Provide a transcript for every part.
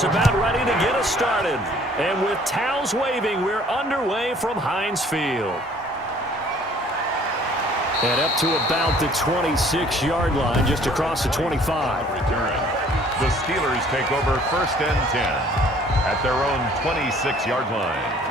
just about ready to get us started. And with towels waving, we're underway from Heinz Field. And up to about the 26-yard line, just across the 25. Return. The Steelers take over 1st and 10 at their own 26-yard line.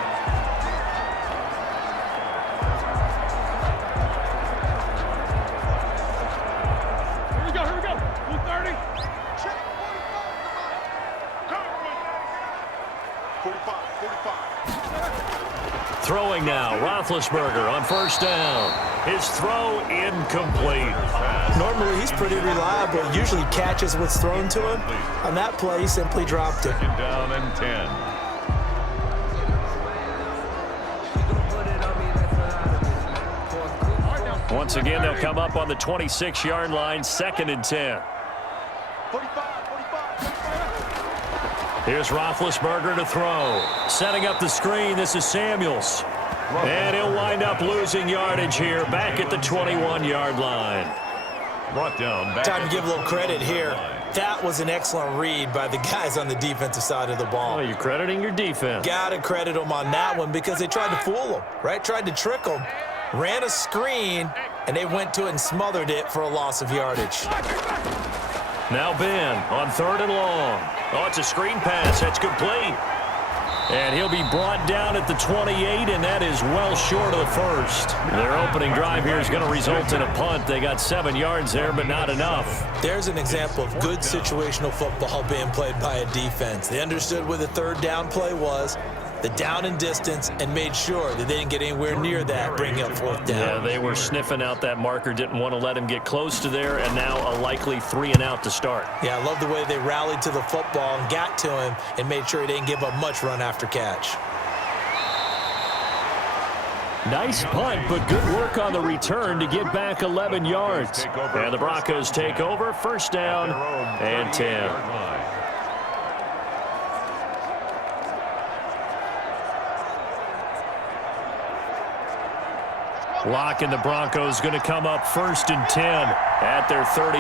Throwing now, Roethlisberger on 1st down. His throw incomplete. Normally he's pretty reliable. Usually catches what's thrown to him. On that play, he simply dropped it. 2nd down and 10. Once again, they'll come up on the 26-yard line, 2nd and 10. Here's Roethlisberger to throw. Setting up the screen, this is Samuels. And he'll wind up losing yardage here, back at the 21-yard line. Brought down. Time to give a little credit here. That was an excellent read by the guys on the defensive side of the ball. Well, you're crediting your defense. Got to credit them on that one because they tried to fool them, right? Tried to trick them. Ran a screen, and they went to it and smothered it for a loss of yardage. Now Ben on 3rd and long. Oh, it's a screen pass. That's complete. And he'll be brought down at the 28, and that is well short of the first. Their opening drive here is going to result in a punt. They got 7 yards there, but not enough. There's an example of good situational football being played by a defense. They understood where the 3rd down play was, the down and distance, and made sure that they didn't get anywhere near that, bringing up 4th down. Yeah, they were sniffing out that marker, didn't want to let him get close to there, and now a likely 3 and out to start. Yeah, I love the way they rallied to the football and got to him and made sure he didn't give up much run after catch. Nice punt, but good work on the return to get back 11 yards. And the Broncos take over, 1st down and 10. Lock and the Broncos going to come up 1st and 10 at their 38.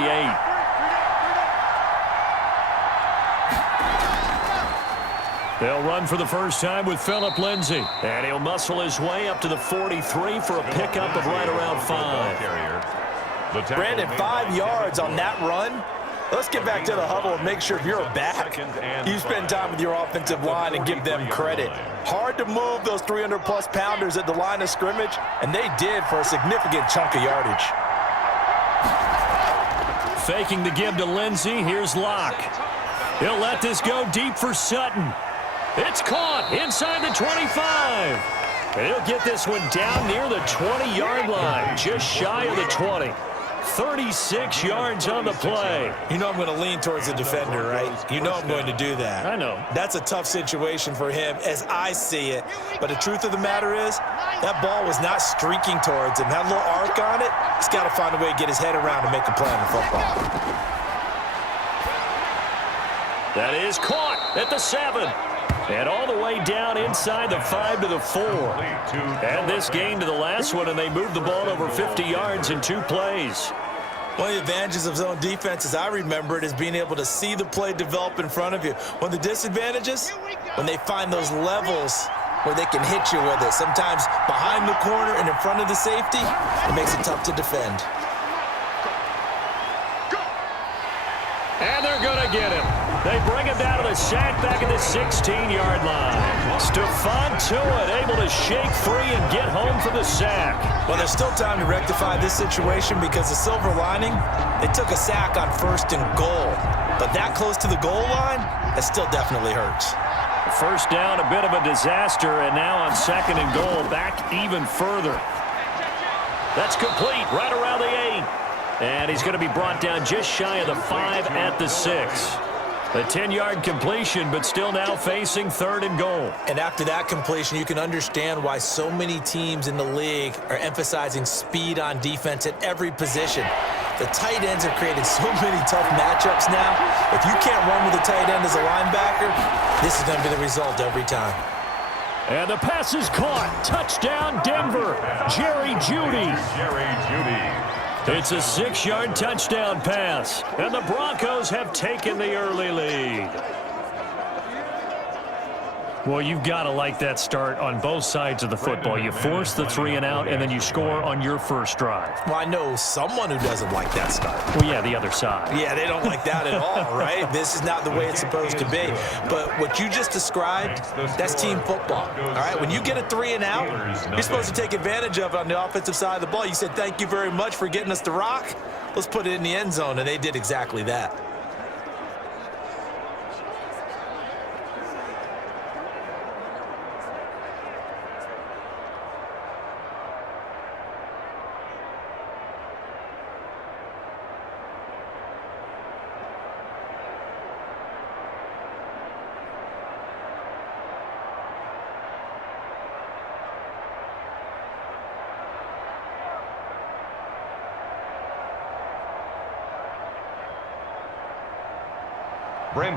They'll run for the first time with Phillip Lindsay. And he'll muscle his way up to the 43 for a pickup of right around 5. Brandon, 5 yards on that run. Let's get back to the huddle and make sure if you're a back, you spend time with your offensive line and give them credit. Hard to move those 300-plus pounders at the line of scrimmage, and they did for a significant chunk of yardage. Faking the give to Lindsay. Here's Locke. He'll let this go deep for Sutton. It's caught inside the 25. And he'll get this one down near the 20-yard line, just shy of the 20. 36 yards on the play. You know I'm going to lean towards the defender, right? You know I'm going to do that. I know. That's a tough situation for him as I see it. But the truth of the matter is, that ball was not streaking towards him. Had a little arc on it. He's got to find a way to get his head around and make a play on the football. That is caught at the 7. And all the way down inside the 5 to the 4. And this gain to the last one, and they moved the ball over 50 yards in 2 plays. One of the advantages of zone defense, as I remember it, is being able to see the play develop in front of you. One of the disadvantages, when they find those levels where they can hit you with it. Sometimes behind the corner and in front of the safety, it makes it tough to defend. And they're going to get him. They bring him down to the sack back at the 16-yard line. Stephon Tuitt able to shake free and get home for the sack. Well, there's still time to rectify this situation because the silver lining, they took a sack on 1st and goal. But that close to the goal line, that still definitely hurts. 1st down, a bit of a disaster, and now on 2nd and goal, back even further. That's complete right around the 8. And he's going to be brought down just shy of the 5 at the 6. A 10-yard completion, but still now facing 3rd and goal. And after that completion, you can understand why so many teams in the league are emphasizing speed on defense at every position. The tight ends have created so many tough matchups now. If you can't run with a tight end as a linebacker, this is going to be the result every time. And the pass is caught. Touchdown, Denver. Jerry Jeudy. It's a 6-yard touchdown pass, and the Broncos have taken the early lead. Well, you've got to like that start on both sides of the football. You force the 3 and out, and then you score on your first drive. Well, I know someone who doesn't like that start. Well, yeah, the other side. Yeah, they don't like that at all, right? This is not the way it's supposed to be. But what you just described, that's team football, all right? When you get a 3 and out, you're supposed to take advantage of it on the offensive side of the ball. You said, thank you very much for getting us the rock. Let's put it in the end zone, and they did exactly that.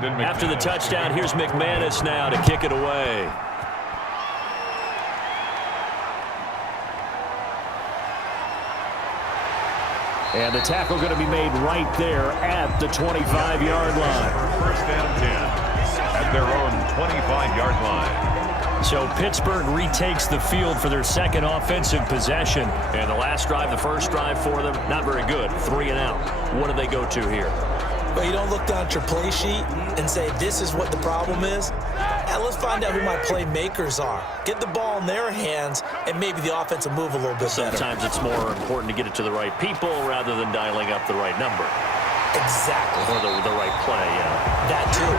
After the touchdown, here's McManus now to kick it away. And the tackle going to be made right there at the 25-yard line. First down 10 at their own 25-yard line. So Pittsburgh retakes the field for their second offensive possession. And the last drive, the first drive for them, not very good. 3 and out. What do they go to here? But you don't look down at your play sheet and say, this is what the problem is. Now let's find out who my playmakers are. Get the ball in their hands, and maybe the offense will move a little bit better. Sometimes it's more important to get it to the right people rather than dialing up the right number. Exactly. Or the right play, yeah. That too.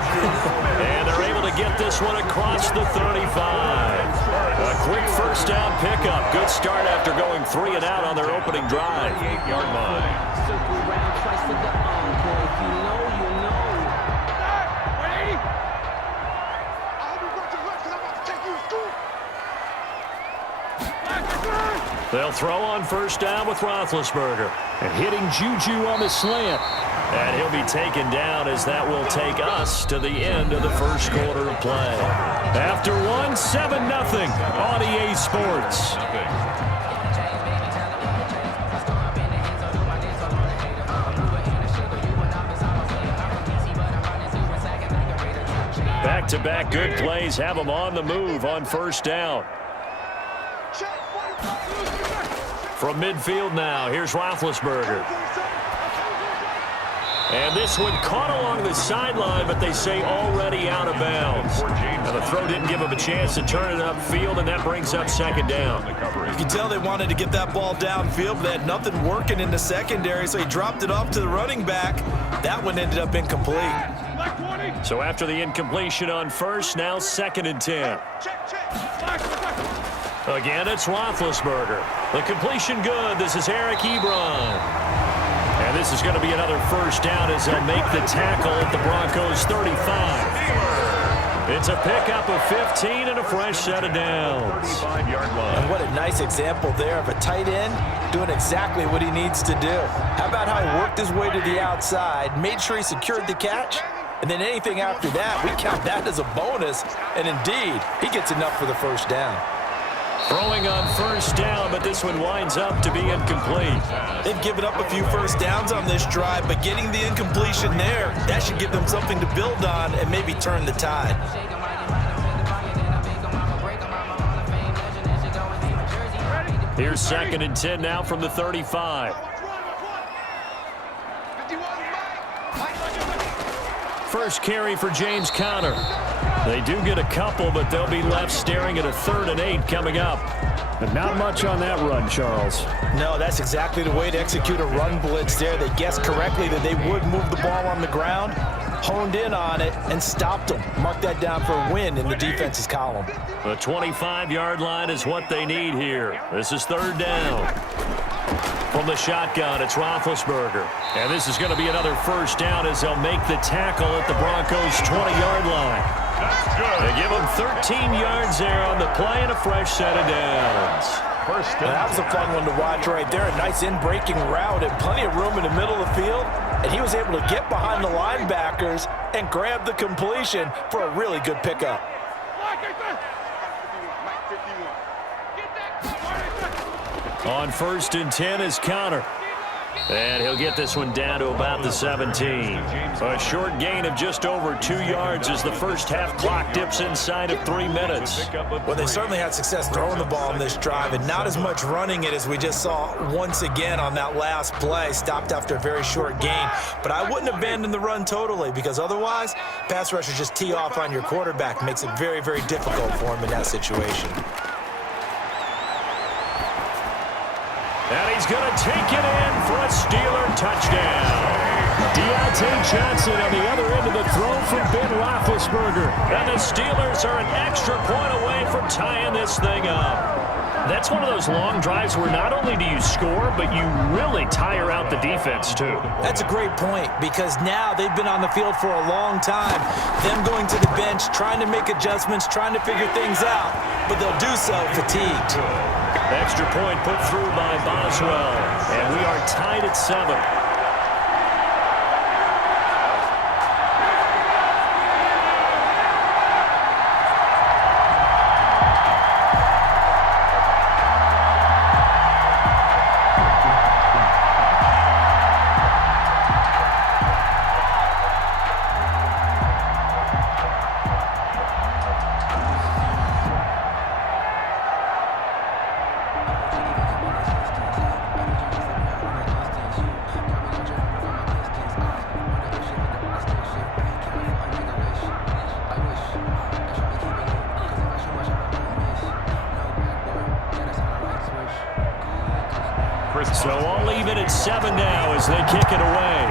And they're able to get this one across the 35. A quick first down pickup. Good start after going 3 and out on their opening drive. 8-yard line. Circle around twice for the encore. If you know, you know. They'll throw on first down with Roethlisberger. And hitting Juju on the slant. And he'll be taken down as that will take us to the end of the first quarter of play. After 7-0 on EA Sports. Back-to-back good plays have them on the move on first down. From midfield now, here's Roethlisberger. And this one caught along the sideline, but they say already out of bounds. Now the throw didn't give him a chance to turn it upfield, and that brings up second down. You can tell they wanted to get that ball downfield, but they had nothing working in the secondary, so he dropped it off to the running back. That one ended up incomplete. So after the incompletion on first, now 2nd and 10. Again, it's Roethlisberger. The completion good. This is Eric Ebron. And this is going to be another first down as they'll make the tackle at the Broncos 35. It's a pickup of 15 and a fresh set of downs. 35-yard line. And what a nice example there of a tight end doing exactly what he needs to do. How about how he worked his way to the outside, made sure he secured the catch, and then anything after that, we count that as a bonus. And indeed, he gets enough for the first down. Throwing on first down, but this one winds up to be incomplete. They've given up a few first downs on this drive, but getting the incompletion there, that should give them something to build on and maybe turn the tide. Here's 2nd and 10 now from the 35. First carry for James Conner. They do get a couple, but they'll be left staring at a 3rd and 8 coming up. But not much on that run, Charles. No, that's exactly the way to execute a run blitz there. They guessed correctly that they would move the ball on the ground, honed in on it, and stopped them. Mark that down for a win in the defense's column. The 25-yard line is what they need here. This is 3rd down. From the shotgun, it's Roethlisberger. And this is going to be another first down as they'll make the tackle at the Broncos' 20-yard line. That's good. They give him 13 yards there on the play and a fresh set of downs. First down. That was a fun one to watch right there. A nice in-breaking route and plenty of room in the middle of the field. And he was able to get behind the linebackers and grab the completion for a really good pickup. On 1st and 10 is Conner. And he'll get this one down to about the 17. A short gain of just over 2 yards as the first half clock dips inside of 3 minutes. Well, they certainly had success throwing the ball on this drive and not as much running it as we just saw once again on that last play. Stopped after a very short gain. But I wouldn't abandon the run totally because otherwise, pass rushers just tee off on your quarterback. Makes it very, very difficult for him in that situation. And he's going to take it in for a Steeler touchdown. Deontay Johnson on the other end of the throw from Ben Roethlisberger. And the Steelers are an extra point away from tying this thing up. That's one of those long drives where not only do you score, but you really tire out the defense, too. That's a great point because now they've been on the field for a long time. Them going to the bench, trying to make adjustments, trying to figure things out, but they'll do so fatigued. Extra point put through by Boswell, and we are tied at 7. So all even at 7 now as they kick it away.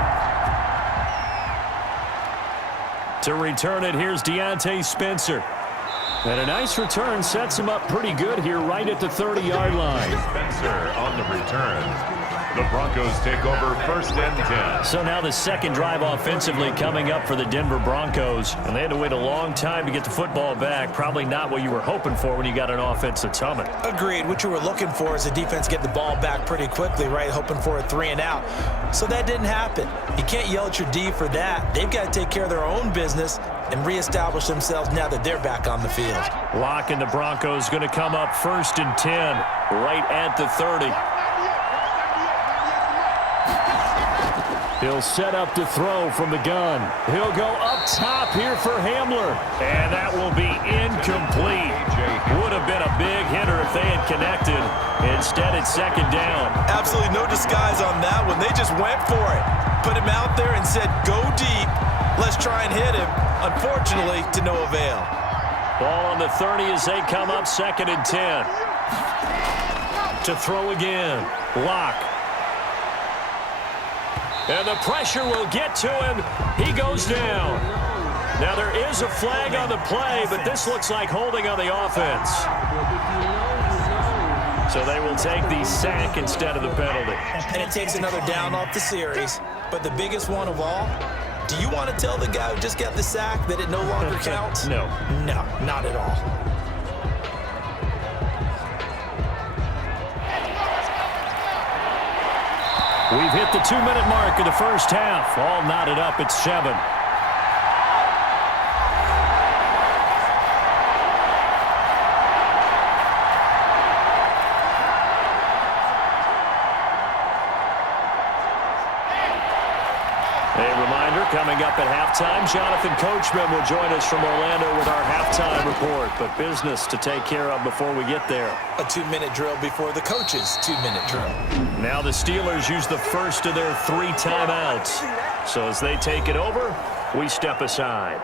To return it, here's Deontay Spencer. And a nice return sets him up pretty good here right at the 30-yard line. Spencer on the return. The Broncos take over 1st and 10. So now the second drive offensively coming up for the Denver Broncos. And they had to wait a long time to get the football back. Probably not what you were hoping for when you got an offense that's humming. Agreed. What you were looking for is the defense get the ball back pretty quickly, right? Hoping for a 3 and out. So that didn't happen. You can't yell at your D for that. They've got to take care of their own business and reestablish themselves now that they're back on the field. Lock and the Broncos going to come up 1st and 10 right at the 30. He'll set up to throw from the gun. He'll go up top here for Hamler. And that will be incomplete. Would have been a big hitter if they had connected. Instead, it's 2nd down. Absolutely no disguise on that one. They just went for it. Put him out there and said, go deep. Let's try and hit him. Unfortunately, to no avail. Ball on the 30 as they come up 2nd and 10. To throw again. Lock. And the pressure will get to him. He goes down. Now there is a flag on the play, but this looks like holding on the offense. So they will take the sack instead of the penalty. And it takes another down off the series. But the biggest one of all, do you want to tell the guy who just got the sack that it no longer counts? No. No, not at all. We've hit the 2-minute mark of the first half. All knotted up at 7. Coming up at halftime, Jonathan Coachman will join us from Orlando with our halftime report. But business to take care of before we get there. A 2-minute drill before the coach's 2-minute drill. Now the Steelers use the first of their 3 timeouts. So as they take it over, we step aside.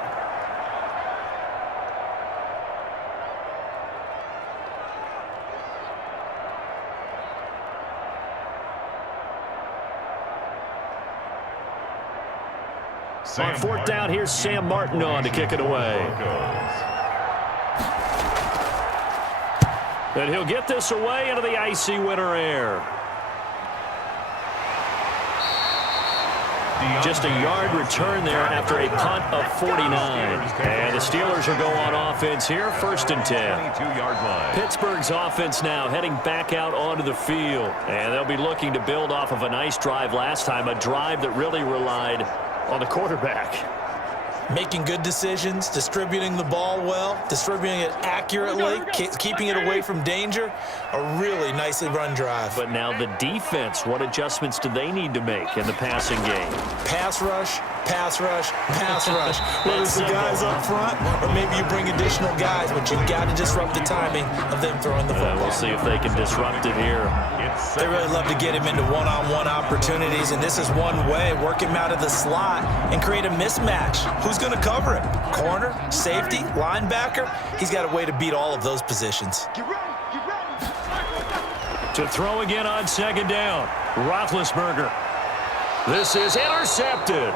On 4th down, here's Sam Martin on to kick it away. And he'll get this away into the icy winter air. Just a yard return there after a punt of 49. And the Steelers will go on offense here, 1st and 10. 22-yard line. Pittsburgh's offense now heading back out onto the field. And they'll be looking to build off of a nice drive last time, a drive that really relied on the quarterback. Making good decisions, distributing the ball well, distributing it accurately, keeping it away from danger. A really nicely run drive. But now the defense, what adjustments do they need to make in the passing game? Pass rush, pass rush, pass rush. Whether it's the guys up front or maybe you bring additional guys, but you've got to disrupt the timing of them throwing the football. We'll see if they can disrupt it here. They really love to get him into one-on-one opportunities, and this is one way. Work him out of the slot and create a mismatch. Who's going to cover him? Corner, safety, linebacker? He's got a way to beat all of those positions. To throw again on second down, Roethlisberger. This is intercepted.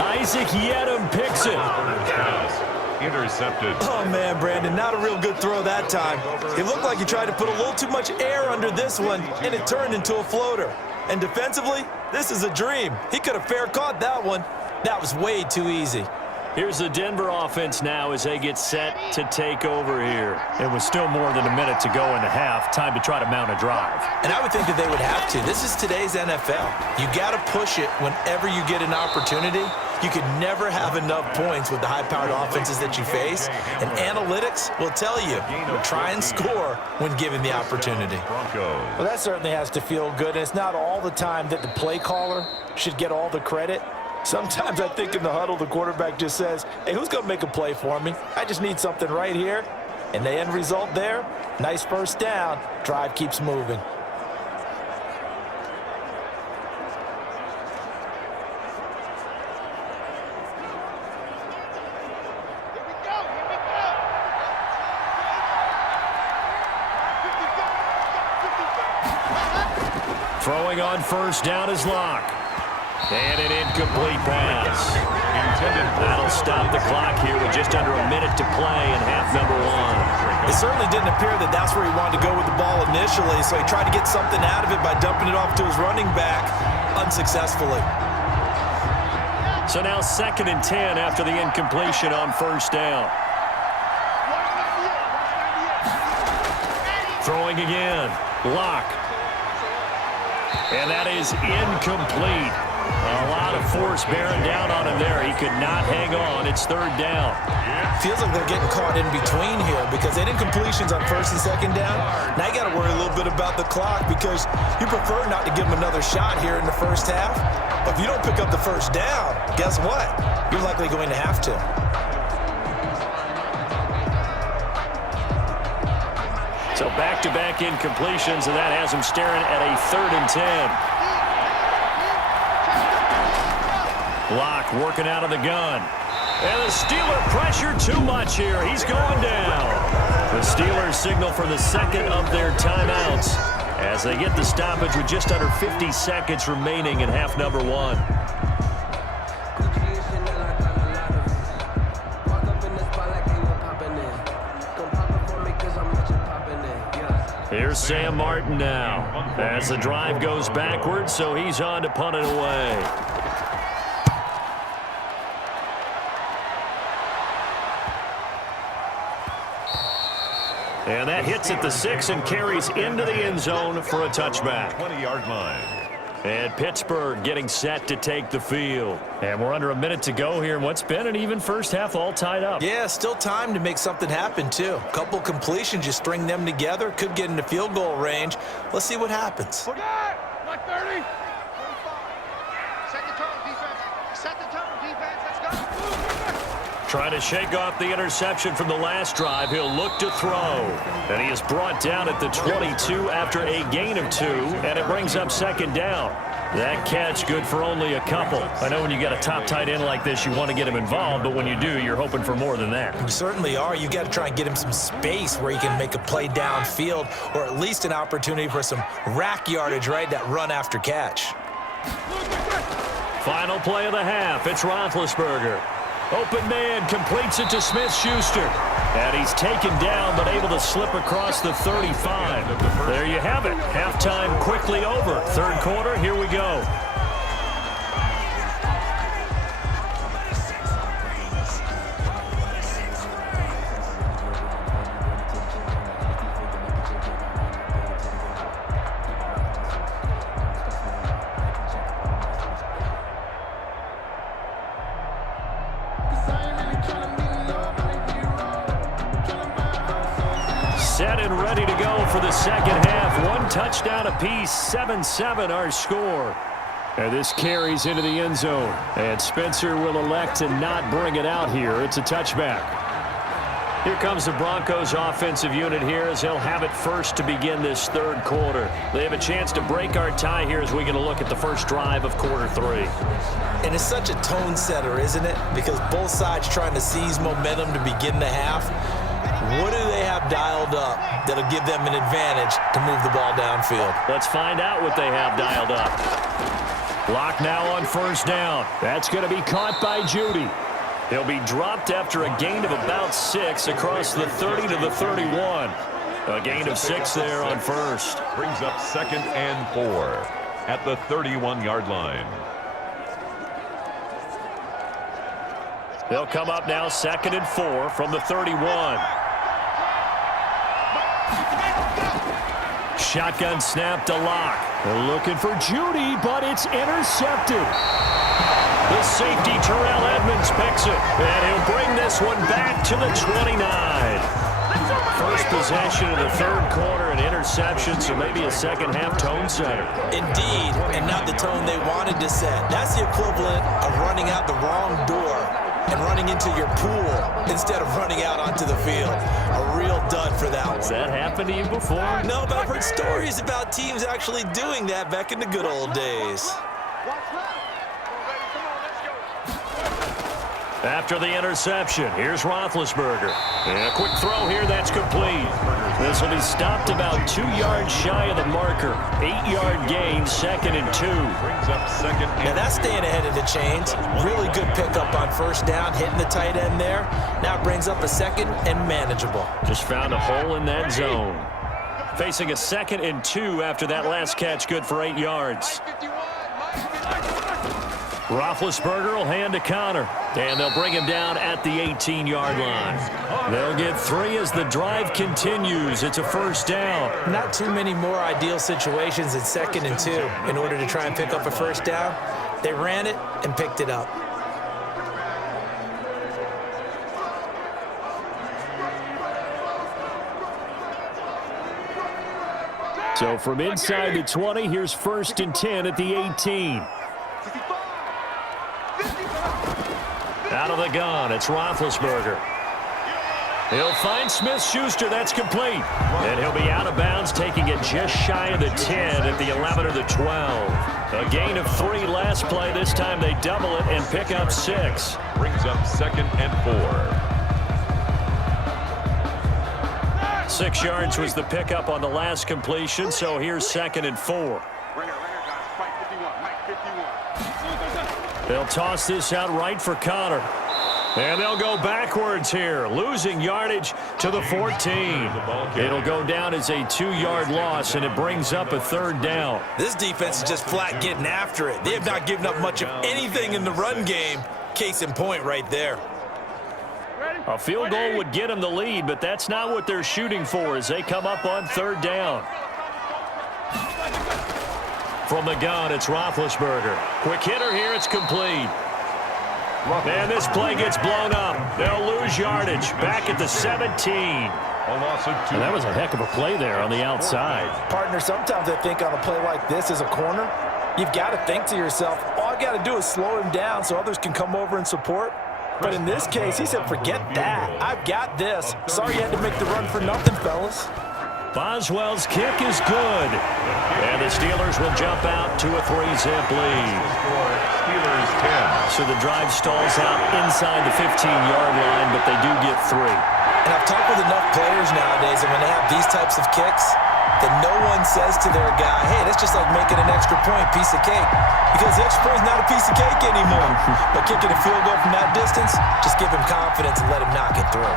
Isaac Yedem picks it. Intercepted. Oh, man, Brandon, not a real good throw that time. It looked like he tried to put a little too much air under this one, and it turned into a floater. And defensively, this is a dream. He could have fair caught that one. That was way too easy. Here's the Denver offense now as they get set to take over here. It was still more than a minute to go in the half. Time to try to mount a drive. And I would think that they would have to. This is today's NFL. You got to push it whenever you get an opportunity. You could never have enough points with the high-powered offenses that you face. And analytics will tell you, try and score when given the opportunity. Well, that certainly has to feel good. And it's not all the time that the play caller should get all the credit. Sometimes I think in the huddle, the quarterback just says, hey, who's going to make a play for me? I just need something right here. And the end result there, nice first down. Drive keeps moving. Throwing on first down is Locke. And an incomplete pass. That'll stop the clock here with just under a minute to play in half number one. It certainly didn't appear that that's where he wanted to go with the ball initially, so he tried to get something out of it by dumping it off to his running back unsuccessfully. So now 2nd and 10 after the incompletion on first down. Throwing again. Locke. And that is incomplete. A lot of force bearing down on him there. He could not hang on. It's 3rd down. Feels like they're getting caught in between here because they did incompletions on 1st and 2nd down. Now you got to worry a little bit about the clock because you prefer not to give them another shot here in the first half. But if you don't pick up the first down, guess what? You're likely going to have to. So back-to-back incompletions, and that has him staring at a 3rd and 10. Locke working out of the gun. And the Steeler pressure too much here. He's going down. The Steelers signal for the second of their timeouts as they get the stoppage with just under 50 seconds remaining in half number one. Here's Sam Martin now as the drive goes backwards, so he's on to punt it away. And that hits at the 6 and carries into the end zone for a touchback. 20-yard line. And Pittsburgh getting set to take the field. And we're under a minute to go here in what's been an even first half, all tied up. Yeah, still time to make something happen, too. A couple completions, you string them together, could get into field goal range. Let's see what happens. Look at like 30. 45. Set the tone, defense. Set the tone, defense. Let's go. Trying to shake off the interception from the last drive. He'll look to throw. And he is brought down at the 22 after a gain of 2. And it brings up 2nd down. That catch good for only a couple. I know when you got a top tight end like this, you want to get him involved. But when you do, you're hoping for more than that. You certainly are. You got to try and get him some space where he can make a play downfield or at least an opportunity for some rack yardage, right? That run after catch. Final play of the half. It's Roethlisberger. Open man completes it to Smith-Schuster. And he's taken down but able to slip across the 35. There you have it. Halftime quickly over. 3rd quarter, here we go. set and ready to go for the second half. One touchdown apiece, 7-7 our score. And this carries into the end zone. And Spencer will elect to not bring it out here. It's a touchback. Here comes the Broncos offensive unit here as they'll have it first to begin this third quarter. They have a chance to break our tie here as we get a look at the first drive of quarter 3. And it's such a tone setter, isn't it? Because both sides trying to seize momentum to begin the half. What do they have dialed up that'll give them an advantage to move the ball downfield? Let's find out what they have dialed up. Block now on first down. That's going to be caught by Judy. He'll be dropped after a gain of about 6 across the 30 to the 31. A gain of 6 there on first. Brings up 2nd and 4 at the 31-yard line. They'll come up now 2nd and 4 from the 31. Shotgun snap to Locke. They're looking for Judy, but it's intercepted. The safety, Terrell Edmonds, picks it, and he'll bring this one back to the 29. First possession of the third quarter, an interception, so maybe a second-half tone setter. Indeed, and not the tone they wanted to set. That's the equivalent of running out the wrong door and running into your pool instead of running out onto the field. A real dud for that one. Has that happened to you before? No, but I've heard stories about teams actually doing that back in the good old days. After the interception, here's Roethlisberger. And a quick throw here, that's complete. This will be stopped about 2 yards shy of the marker. 8-yard gain, 2nd and 2. Brings up 2nd and Now that's staying ahead of the chains. Really good pickup on first down, hitting the tight end there. Now brings up a 2nd and manageable. Just found a hole in that zone. Facing a 2nd and 2 after that last catch, good for 8 yards. Roethlisberger will hand to Connor, and they'll bring him down at the 18-yard line. They'll get 3 as the drive continues. It's a first down. Not too many more ideal situations in 2nd and 2 in order to try and pick up a first down. They ran it and picked it up. So from inside the 20, here's 1st and 10 at the 18. Out of the gun, it's Roethlisberger. He'll find Smith-Schuster, that's complete. And he'll be out of bounds, taking it just shy of the 10 at the 11 or the 12. A gain of 3 last play. This time they double it and pick up 6. brings up 2nd and 4. 6 yards was the pickup on the last completion, so here's 2nd and 4. They'll toss this out right for Connor. And they'll go backwards here, losing yardage to the 14. It'll go down as a 2-yard loss, and it brings up a 3rd down. This defense is just flat getting after it. They have not given up much of anything in the run game. Case in point right there. A field goal would get them the lead, but that's not what they're shooting for as they come up on 3rd down. From the gun, it's Roethlisberger. Quick hitter here, it's complete. And this play gets blown up. They'll lose yardage. Back at the 17. A loss of 2. And that was a heck of a play there on the outside. Partner, sometimes I think on a play like this as a corner, you've got to think to yourself, all I got to do is slow him down so others can come over and support. But in this case, he said, forget that. I've got this. Sorry you had to make the run for nothing, fellas. Boswell's kick is good. And the Steelers will jump out to a 3-zip lead. Steelers 10. So the drive stalls out inside the 15-yard line, but they do get 3. And I've talked with enough players nowadays, and when they have these types of kicks, then no one says to their guy, hey, that's just like making an extra point, piece of cake. Because the extra point is not a piece of cake anymore. But kicking a field goal from that distance, just give him confidence and let him knock it through.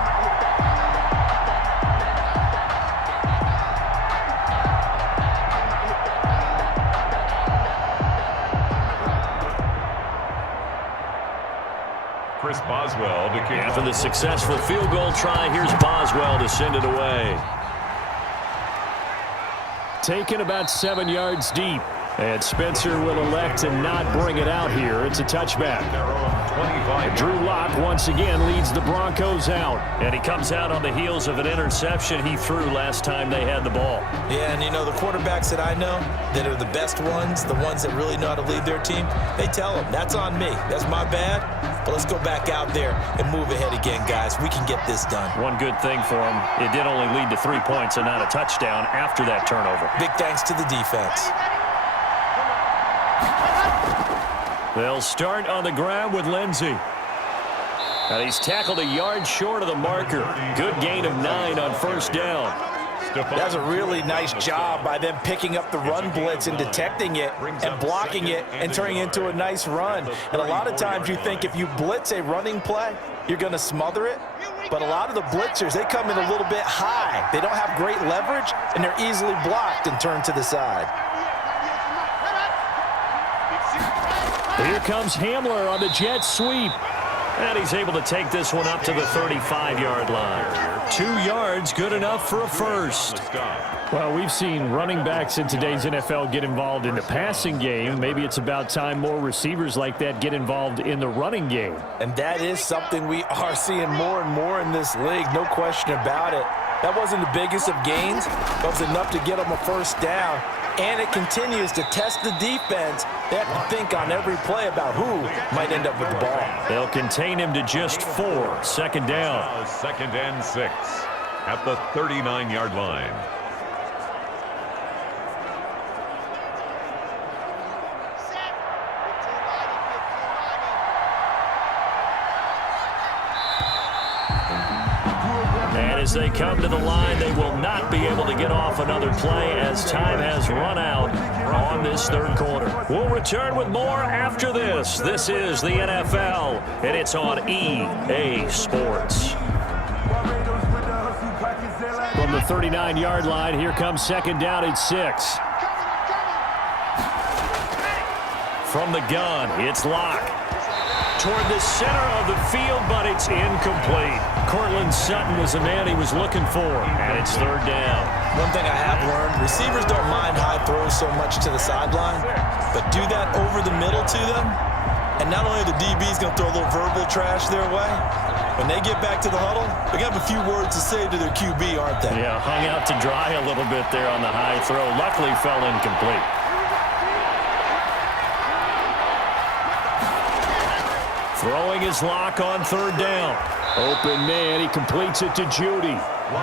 Chris Boswell to kick. After the successful field goal try, here's Boswell to send it away. Taken about 7 yards deep. And Spencer will elect to not bring it out here. It's a touchback. 25. Drew Lock once again leads the Broncos out. And he comes out on the heels of an interception he threw last time they had the ball. Yeah, and you know, the quarterbacks that I know that are the best ones, the ones that really know how to lead their team, they tell them, that's on me. That's my bad. But let's go back out there and move ahead again, guys. We can get this done. One good thing for him, it did only lead to 3 points and not a touchdown after that turnover. Big thanks to the defense. They'll start on the ground with Lindsey. And he's tackled a yard short of the marker. Good gain of 9 on first down. That's a really nice job by them picking up the run blitz and detecting it and blocking it and turning it into a nice run. And a lot of times you think if you blitz a running play, you're going to smother it. But a lot of the blitzers, they come in a little bit high. They don't have great leverage, and they're easily blocked and turned to the side. Here comes Hamler on the jet sweep. And he's able to take this one up to the 35-yard line. 2 yards, good enough for a first. Well, we've seen running backs in today's NFL get involved in the passing game. Maybe it's about time more receivers like that get involved in the running game. And that is something we are seeing more and more in this league, no question about it. That wasn't the biggest of gains, but it was enough to get them a first down. And it continues to test the defense. They have to think on every play about who might end up with the ball. They'll contain him to just 4. Second down. Second and 6 at the 39-yard line. And as they come to the line, they will not be able to get off another play as time has run out on this third quarter. We'll return with more after this. This is the NFL, and it's on EA Sports. From the 39-yard line, here comes second down at 6. From the gun, it's Lock. Toward the center of the field, but it's incomplete. Cortland Sutton was the man he was looking for, and it's third down. One thing I have learned, receivers don't mind high throws so much to the sideline, but do that over the middle to them, and not only are the DBs going to throw a little verbal trash their way, when they get back to the huddle, they're going to have a few words to say to their QB, aren't they? Yeah, hung out to dry a little bit there on the high throw. Luckily fell incomplete. Throwing his Lock on third down. Open man, he completes it to Judy.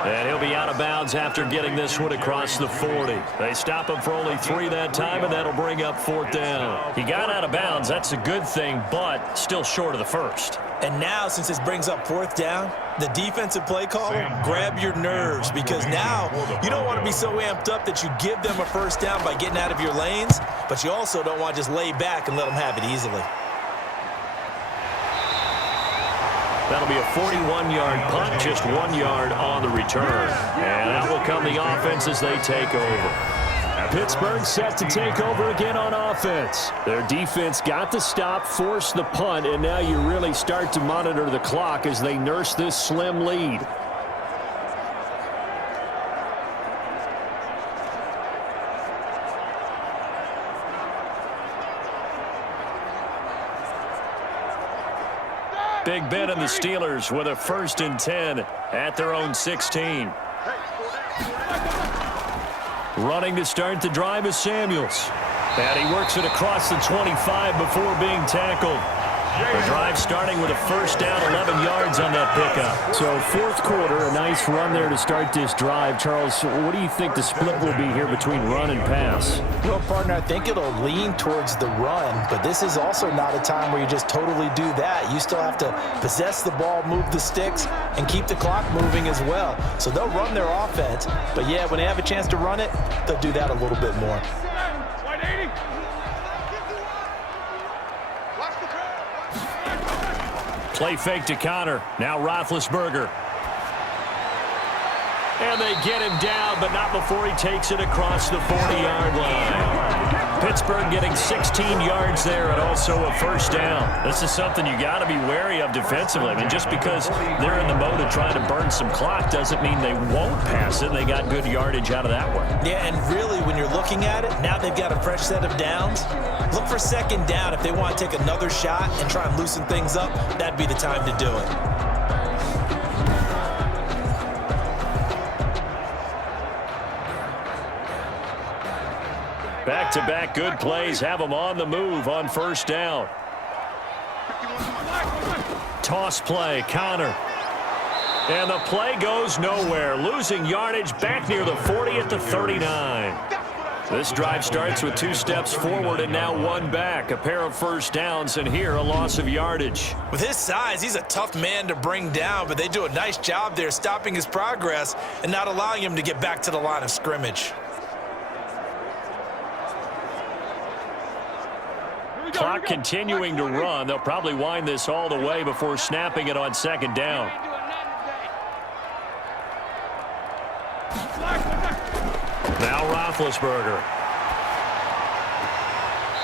And he'll be out of bounds after getting this one across the 40. They stop him for only 3 that time, and that'll bring up fourth down. He got out of bounds. That's a good thing, but still short of the first. And now, since this brings up fourth down, the defensive play caller, grab your nerves, because now you don't want to be so amped up that you give them a first down by getting out of your lanes, but you also don't want to just lay back and let them have it easily. That'll be a 41-yard punt, just 1 yard on the return. And out will come the offense as they take over. Pittsburgh set to take over again on offense. Their defense got the stop, forced the punt, and now you really start to monitor the clock as they nurse this slim lead. Big Ben and the Steelers with a 1st and 10 at their own 16. Running to start the drive is Samuels. And he works it across the 25 before being tackled. The drive starting with a first down, 11 yards on that pickup. So fourth quarter, a nice run there to start this drive. Charles, what do you think the split will be here between run and pass? Well, partner, I think it'll lean towards the run, but this is also not a time where you just totally do that. You still have to possess the ball, move the sticks, and keep the clock moving as well. So they'll run their offense, but yeah, when they have a chance to run it, they'll do that a little bit more. Play fake to Connor. Now Roethlisberger. And they get him down, but not before he takes it across the 40-yard line. Pittsburgh getting 16 yards there and also a first down. This is something you got to be wary of defensively. I mean, just because they're in the mode of trying to burn some clock doesn't mean they won't pass it. They got good yardage out of that one. Yeah, and really, when you're looking at it, now they've got a fresh set of downs. Look for second down. If they want to take another shot and try and loosen things up, that'd be the time to do it. Back-to-back good plays have them on the move on first down. Toss play, Connor. And the play goes nowhere. Losing yardage back near the 40 at the 39. This drive starts with 2 steps forward and now 1 back. A pair of first downs, and here a loss of yardage. With his size, he's a tough man to bring down, but they do a nice job there stopping his progress and not allowing him to get back to the line of scrimmage. Clock continuing to run. They'll probably wind this all the way before snapping it on second down. Now Roethlisberger.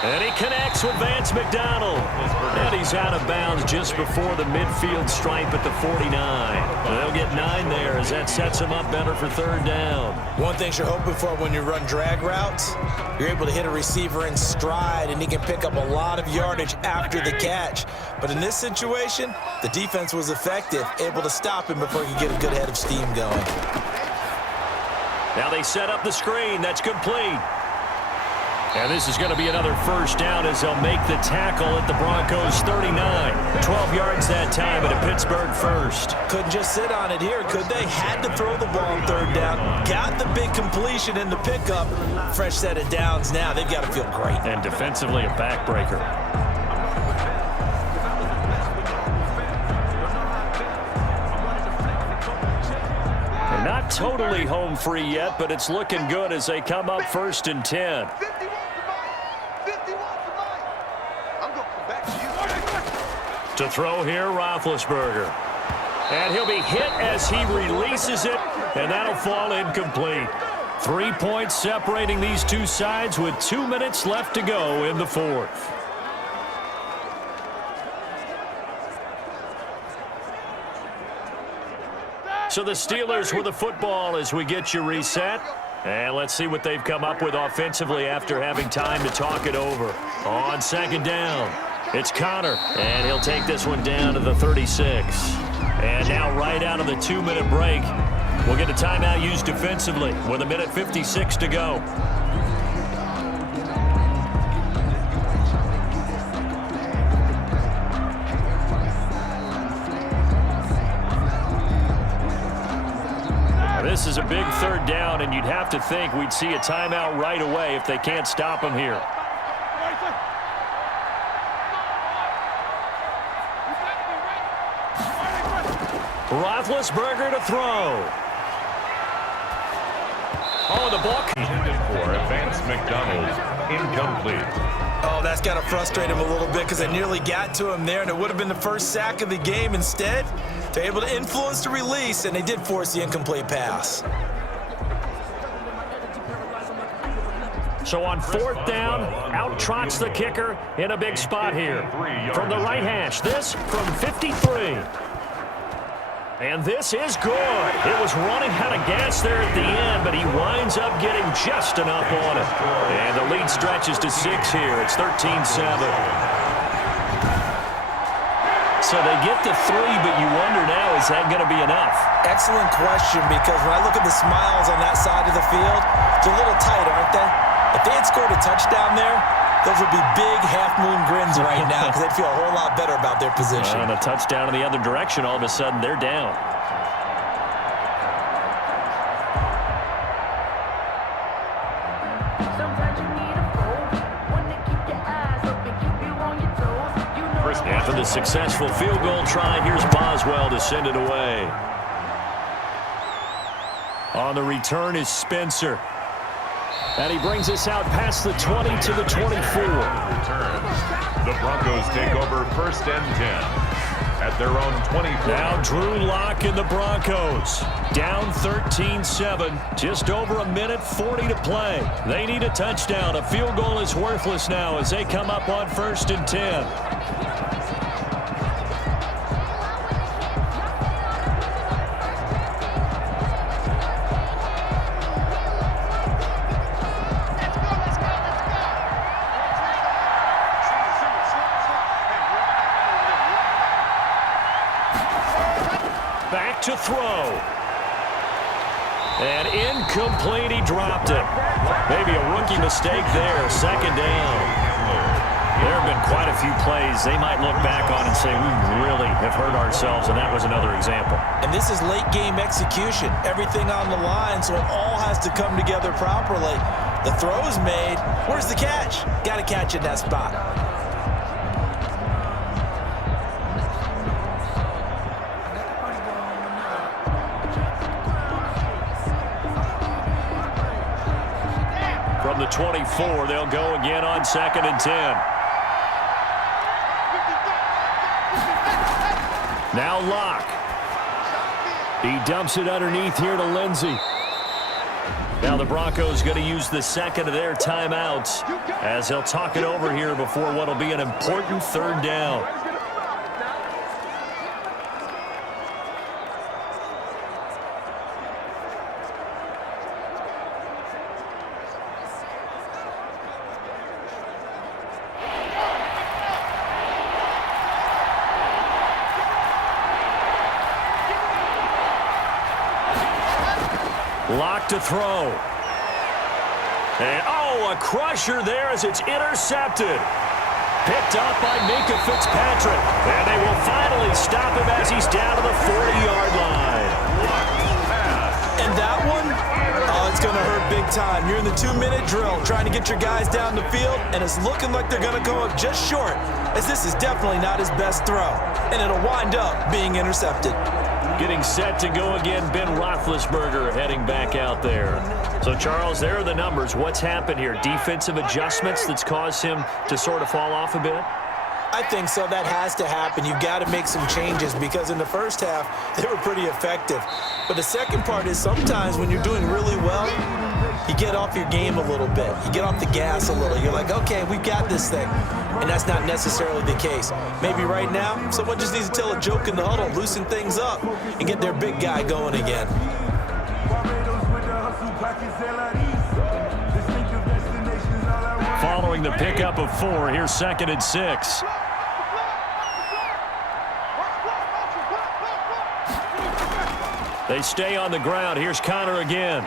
And he connects with Vance McDonald. And he's out of bounds just before the midfield stripe at the 49. They'll get 9 there as that sets him up better for third down. One thing you're hoping for when you run drag routes, you're able to hit a receiver in stride, and he can pick up a lot of yardage after the catch. But in this situation, the defense was effective, able to stop him before he could get a good head of steam going. Now they set up the screen. That's complete. And this is going to be another first down as they'll make the tackle at the Broncos 39. 12 yards that time at a Pittsburgh first. Couldn't just sit on it here, could they? Had to throw the ball on third down. Got the big completion in the pickup. Fresh set of downs now. They've got to feel great. And defensively a backbreaker. And not totally home free yet, but it's looking good as they come up first and 10. To throw here, Roethlisberger. And he'll be hit as he releases it, and that'll fall incomplete. 3 points separating these two sides with 2 minutes left to go in the fourth. So the Steelers with the football as we get you reset. And let's see what they've come up with offensively after having time to talk it over. On second down, it's Connor, and he'll take this one down to the 36. And now right out of the 2-minute break, we'll get a timeout used defensively with 1:56 to go. This is a big third down, and you'd have to think we'd see a timeout right away if they can't stop him here. Roethlisberger to throw. Oh, the ball. Intended for Vance McDonald, incomplete. Oh, that's got to frustrate him a little bit because they nearly got to him there, and it would have been the first sack of the game. Instead, they're able to influence the release, and they did force the incomplete pass. So on fourth down, out trots the kicker in a big spot here. From the right hash, this from 53. And this is good. It was running out of gas there at the end, but he winds up getting just enough on it. And the lead stretches to 6 here. It's 13-7. So they get to 3, but you wonder now, is that going to be enough? Excellent question, because when I look at the smiles on that side of the field, they're a little tight, aren't they? If they had scored a touchdown there, those would be big half-moon grins right now because they'd feel a whole lot better about their position. And a touchdown in the other direction, all of a sudden they're down. After the successful field goal try, here's Boswell to send it away. On the return is Spencer. And he brings us out past the 20 to the 24. Return. The Broncos take over first and 10. at their own 24. Now Drew Lock and the Broncos. Down 13-7. Just over a minute 40 to play. They need a touchdown. A field goal is worthless now as they come up on 1st and 10. Back to throw. And incomplete, he dropped it. Maybe a rookie mistake there, 2nd down. There have been quite a few plays they might look back on and say, we really have hurt ourselves, and that was another example. And this is late game execution. Everything on the line, so it all has to come together properly. The throw's made. Where's the catch? Got to catch in that spot. From the 24, they'll go again on 2nd and 10. Now Locke. He dumps it underneath here to Lindsey. Now the Broncos going to use the 2nd of their timeouts as they'll talk it over here before what will be an important 3rd down. Lock to throw. And, a crusher there as it's intercepted. Picked up by Minka Fitzpatrick. And they will finally stop him as he's down to the 40-yard line. And that one, it's going to hurt big time. You're in the 2-minute drill trying to get your guys down the field, and it's looking like they're going to go up just short, as this is definitely not his best throw. And it'll wind up being intercepted. Getting set to go again, Ben Roethlisberger heading back out there. So, Charles, there are the numbers. What's happened here? Defensive adjustments that's caused him to sort of fall off a bit? I think so. That has to happen. You've got to make some changes because in the first half, they were pretty effective. But the second part is sometimes when you're doing really well, you get off your game a little bit. You get off the gas a little. You're like, okay, we've got this thing. And that's not necessarily the case. Maybe right now, someone just needs to tell a joke in the huddle, loosen things up, and get their big guy going again. Following the pickup of 4, here's 2nd and 6. They stay on the ground. Here's Connor again.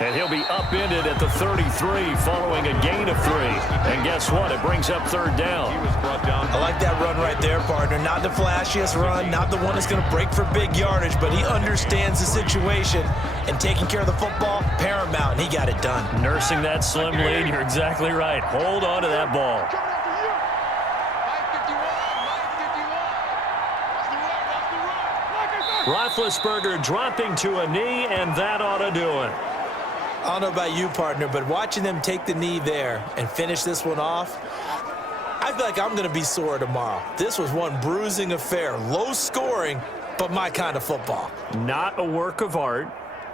And he'll be upended at the 33 following a gain of 3. And guess what? It brings up 3rd down. I like that run right there, partner. Not the flashiest run, not the one that's going to break for big yardage, but he understands the situation, and taking care of the football, paramount, and he got it done. Nursing that slim lead, you're exactly right. Hold on to that ball. Roethlisberger dropping to a knee, and that ought to do it. I don't know about you, partner, but watching them take the knee there and finish this one off, I feel like I'm going to be sore tomorrow. This was one bruising affair. Low scoring, but my kind of football. Not a work of art,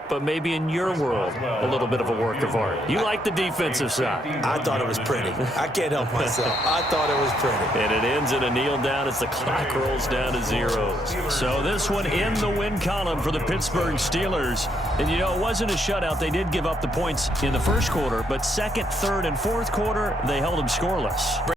but maybe in your world, a little bit of a work of art. You like the defensive side. I thought it was pretty. I can't help myself. I thought it was pretty. And it ends in a kneel down as the clock rolls down to 0. So this one in the win column for the Pittsburgh Steelers. And, you know, it wasn't a shutout. They did give up the points in the first quarter, but second, third, and fourth quarter, they held them scoreless.